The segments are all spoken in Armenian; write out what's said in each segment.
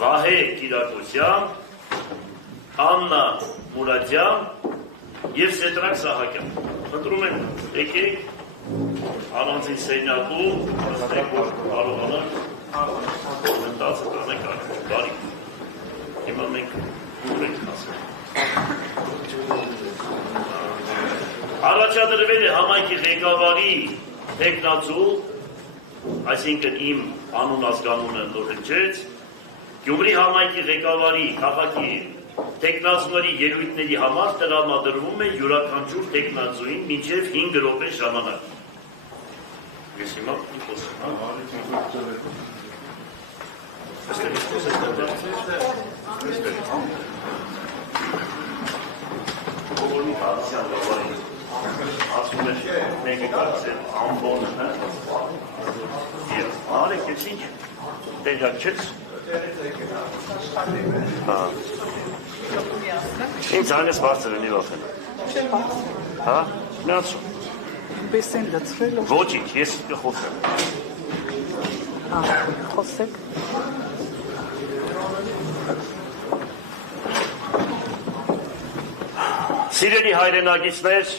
Վահե Կիրակոսյան, Աննա Մուրադյան և Սեդրակ Սահակյան։ Խնդրում եմ եկեք առանձին սենյակում, ասենք որ կարողանանք ընթացը կանենք առաջ։ Բարի։ Հիմա մենք ուր ենք ասել։ Առաջադրվել է համայնքի ղեկավարի տեխնացու, այսինքն իմ անուն ազգանունը նորհնչեց, Գյումրի համայնքի ղեկավարի քաղաքի տեխնացուների ելույթների համար տրամադրվում է յուրաքանչյուր տեխնացուին մինչև 5 րոպե ժամանակ։ Ես հիմա խոսեմ, ասում է մեկը կարծել ամբոն արեք ես ինչ տեղակ չես ինչ անես բարձր են իրոխեն հա միացում պես են լծրելով ոչինչ ես կխոսեմ խոսեք Սիրելի հայրենակիցներ,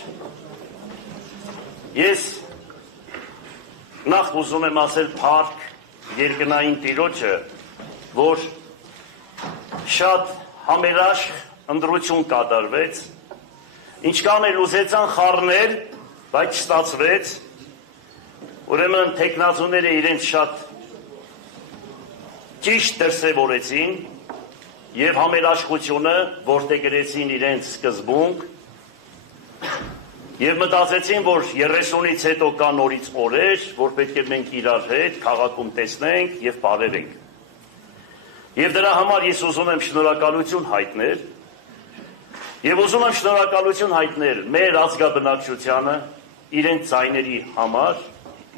ես նախ ուզում եմ ասել փառք երկնային Տիրոջը, որ շատ համերաշխ ընտրություն կատարվեց, ինչքան էլ ուզեցան խառնել, բայց չստացվեց, ուրեմն տեխնացուները իրենց շատ ճիշտ դրսևորեցին և համերաշխությունը որդեգրեցին իրենց սկզբունք և մտածեցին, որ 30-ից հետո կա նորից օրեր, որ պետք է մենք իրար հետ քաղաքում տեսնենք և բարևենք։ Եվ դրա համար ես ուզում եմ շնորհակալություն հայտնել և ուզում եմ շնորհակալություն հայտնել մեր ազգաբնակչությանը իրենց ձայների համար,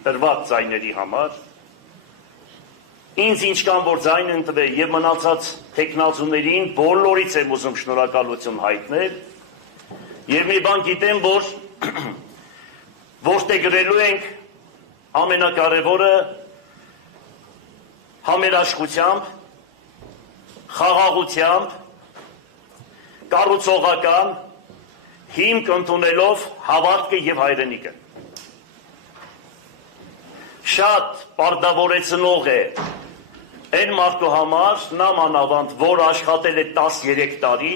տրված ձայների համար, ինձ ինչքան որ ձայն են տվել և մնացած տեխնացուներին բոլորից եմ ուզում շնորհակալություն հայտնել և մի բան գիտեմ, որ որդեգրելու ենք ամենակարևորը համերաշխությամբ, խաղաղությամբ, կառուցողական հիմք ընդունելով հավատքը և հայրենիքը։ Շատ պարտավորեցնող է այն մարդու համար, նա մանավանդ, որ աշխատել է 13 տարի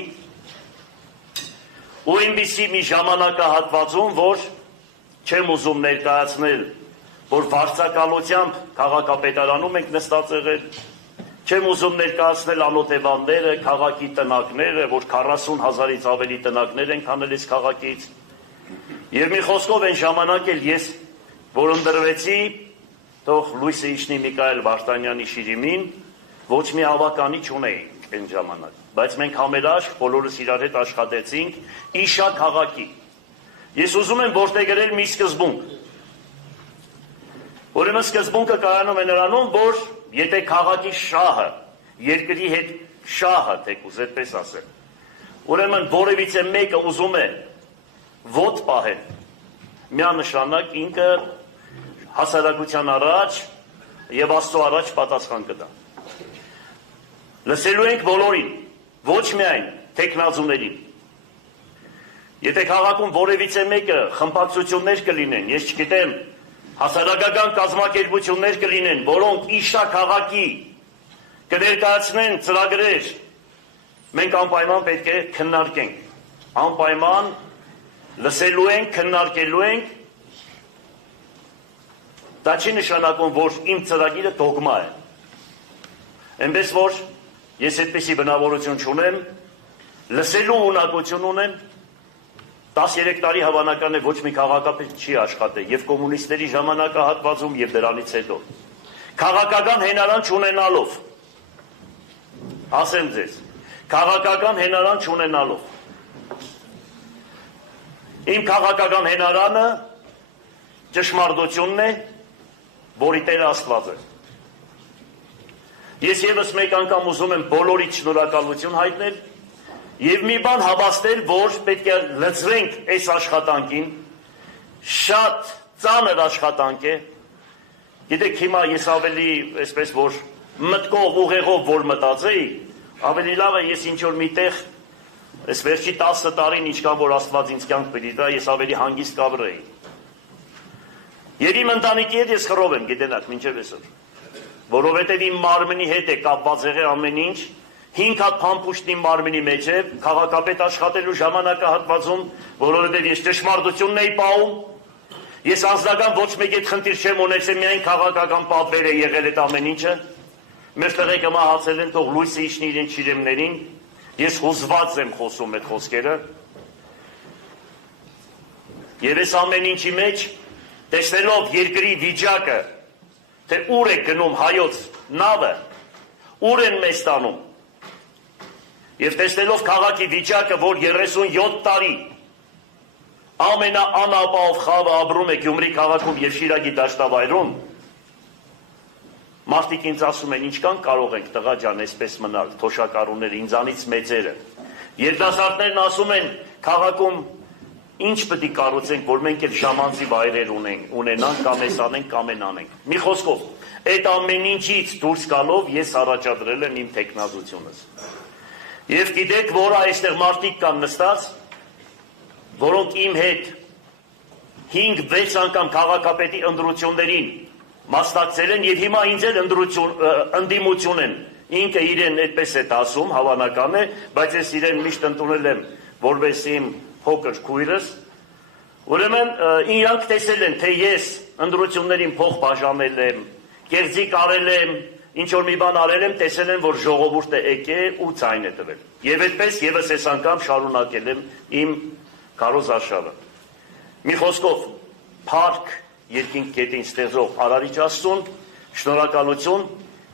ու այնպիսի մի ժամանակահատվածում, որ չեմ ուզում ներկայացնել, որ վարձակալությամբ քաղաքապետարանում ենք նստած եղել, չեմ ուզում ներկայացնել անօթևանները, քաղաքի տնակները, որ 40,000-ից ավելի տնակներ են հանել այս քաղաքից, և մի խոսքով այն ժամանակ էլ ես, որ ընդրվեցի, թող լույսը իջնի Միքայել Վարդանյանի շիրիմին, ոչ մի ավականի չունեինք այն ժամանակ, բայց մենք համերաշխ բոլորս իրար հետ աշխատեցինք իշա քաղաքի։ Ես ուզում եմ որդեգրել մի սկզբունք։ Ուրեմն սկզբունքը կայանում է նրանում, որ եթե քաղաքի շահը, երկրի հետ շահը, թեկուզ այդպես ասեմ, ուրեմն որևիցե մեկը ուզում է ոտ պահել, միանշանակ ինքը հասարակության առաջ և Աստծո առաջ պատասխան կտա։ Լսելու ենք բոլորին, ոչ միայն տեխնացուներին։ Եթե քաղաքում որևիցե մեկը խմբակցություններ կլինեն, ես չգիտեմ, հասարակական կազմակերպություններ կլինեն, որոնք իշա քաղաքի կներկայացնեն ծրագրեր, մենք անպայման պետք է քննարկենք, անպայման լսելու ենք, քննարկելու ենք, դա չի նշանակում, որ իմ ծրագիրը դոգմա է, այնպես որ ես այդպիսի բնավորություն չունեմ, լսելու ունակություն ունեմ, 13 տարի հավանական է ոչ մի քաղաքապետ չի աշխատել և կոմունիստների ժամանակահատվածում և դրանից հետո։ Քաղաքական հենարան չունենալով, ասեմ ձեզ, քաղաքական հենարան չունենալով։ Իմ քաղաքական հենարանը ճշմարտությունն է, որի Տերը Աստված է։ Ես ևս մեկ անգամ ուզում եմ բոլորից շնորհակալություն հայտնել և մի բան հավաստել, որ պետք է լծվենք այս աշխատանքին, շատ ծանր աշխատանք է, գիտեք հիմա ես ավելի, այսպես որ մտքով ուղեղով որ մտածեի, ավելի լավ է ես ինչ որ միտեղ այս վերջի 10 տարին ինչքան որ Աստված ինձ կյանք պիտի տա, ես ավելի հանգիստ կաբրեի։ Եվ իմ ընտանիքի հետ ես խռով եմ, գիտենաք, մինչև այսօր։ Որովհետև իմ մարմնի հետ է կապված եղել ամեն ինչ, 5 հատ փամփուշտն իմ մարմնի մեջ է, քաղաքապետ աշխատելու ժամանակահատվածում, որովհետև ես ճշմարտությունն էի պահում, ես անձնական ոչ մեկ այդ խնդիր չեմ ունեցել, միայն քաղաքական պատվեր է եղել այդ ամեն ինչը։ Մեր տղեկը մահացել են, թող լույսը իջնի իրենց շիրեմներին, ես հուզված եմ խոսում այդ խոսքերը։ Եվ այս ամեն ինչի մեջ, տեսնելով երկրի վիճակը, թե ուր է գնում հայոց նավը, ուր են մեզ տանում, եւ տեսնելով քաղաքի վիճակը, որ 37 տարի ամենաանապահով խավը ապրում է Գյումրի քաղաքում եւ Շիրակի դաշտավայրում, մարդիկ ինձ ասում են, ինչքան կարող ենք տղա ջան այսպես մնալ, թոշակառուները, ինձանից մեծերը։ Երիտասարդներն ասում են, քաղաքում ինչ պետք է կառուցենք, որ մենք էլ ժամանցի վայրեր ունենանք, կամ էս անենք, կամ են անենք։ Մի խոսքով, այդ ամեն ինչից դուրս գալով ես առաջադրել եմ իմ տեխնազությունս։ Եվ գիտեք, որ այստեղ մարդիկ կան նստած, որոնք իմ հետ 5-6 անգամ քաղաքապետի ընտրություններին մասնակցել են եւ հիմա ինձ էլ ընդդիմություն են։ Ինքը իրեն այդպես է ասում, հավանական է, բայց ես իրեն միշտ ընդունել եմ որպես իմ փոքր քույրս։ Ուրեմն իրանք տեսել են, թե ես ընտրություններին փող բաժանել եմ, կեղծիկ արել եմ, ինչ որ մի բան արել եմ, տեսել են, որ ժողովուրդը եկե ու ցայն է տվել։ Եվ այդպես եւս այս անգամ շարունակել եմ իմ քարոզարշավը։ Մի խոսքով, փառք երկինք գետին ստեղծող Արարիչ Աստծուն, շնորհակալություն,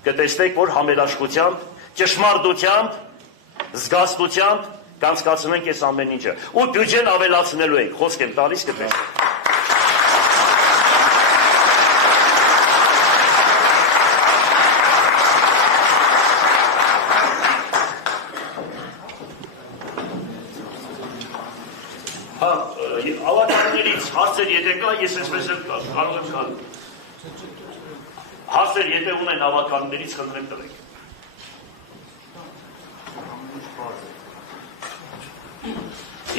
կտեսնեք, որ համերաշխությամբ, ճշմարտությամբ, զգաստությամբ կանցկացնենք այս ամեն ինչը։ Ու բյուջեն ավելացնելու ենք, խոսք եմ տալիս կտեսնեք։ Ավականներից հարցեր եթե կա, ես այսպես էլ կա, կարող եմ կալ։ Հարցեր եթե ունեն ավականներից խնդրեմ տվեք։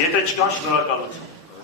Եթե չկան, շնորհակալություն։